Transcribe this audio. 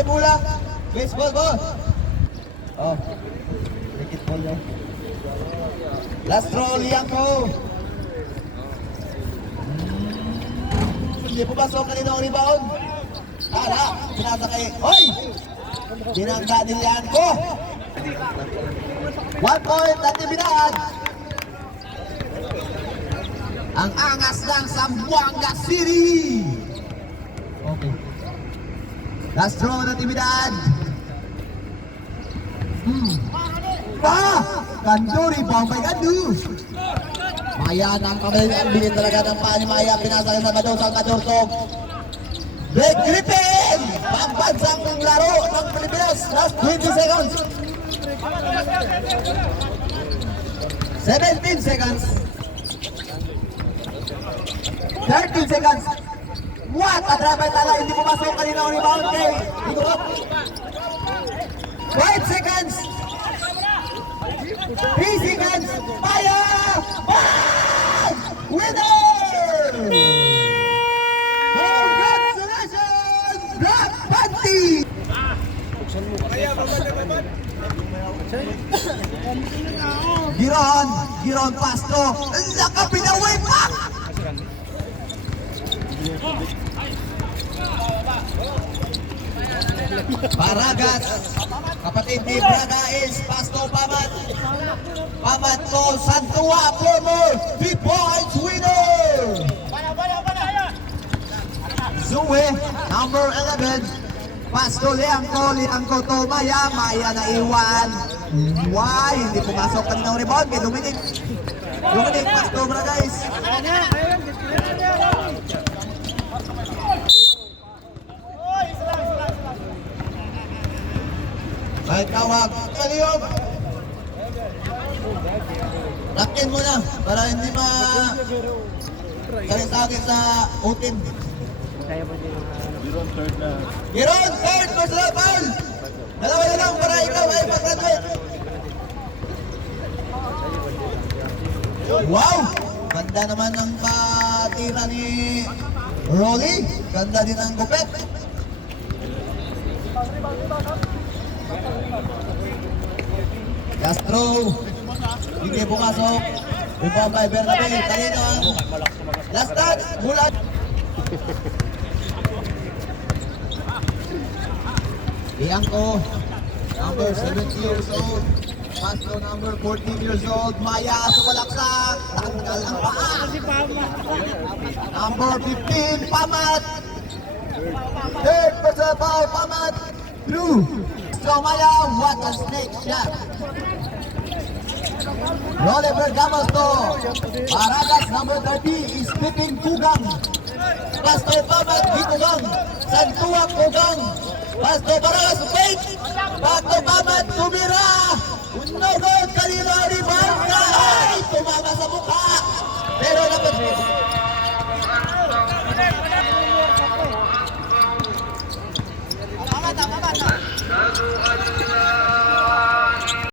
Ay, bola. Baseball ball. Oh. Cricket ball yan. Last throw, Liangco. Hindi po pasok kanina ang rebound. Tala, sinasakay. Hoy! Binangga ni Liangco. 1 point, Natividad. Ang angas ng Zamboanga City. Okay. Last throw, Natividad. Ganduri, bombay Gandu. Maya ng kamay, ang bilin talaga ng paa ni Maya. Pinasakay sa Kadorsong. Big Griffin! Pambansang laro ng Pilipinas. Last 20 seconds. 17 seconds. 13 seconds. What? Atrapay tala, hindi pumasok kanina ang rebound kay Ito up. 5 seconds. 3 seconds. Maya! Winner! Congratulations, Black Panty! Giron Pasto, nakapinaway pa! Baragas, kapatid ni Braga is Pasto Pamat. Pamat to Santua, former 3 points winner! Zue, number 11. Pasto Liangco to Maya na iwan. Why? Hindi pumasok kanina ang rebound kay Dominic. Pasto Bragais. Ay, tawag. Kaliyog. Lakin mo na para hindi sakit sa utin. Giron, third personal foul. Dalawa na lang para ikaw ay mag-graduate. Wow! Ganda naman ang patira ni Rolly. Ganda din ang gupet. Castro. Hindi pumasok. Rebound by Bernabe. Kanina ang last touch. Bulat. Liangco, number 70 years old. Pasto, number 14 years old. Maya, sumalaksak. Tanggal ang paa. Number 15, Pamat. Third personal foul, Pamat. Through. So Maya, what a snake shot. Rolly Bergamosto. Baragas, number 30, is picking Kugang. Pasto, Pamat, di Kugang. Santua, Kugang. Pasto, Baragas, wait.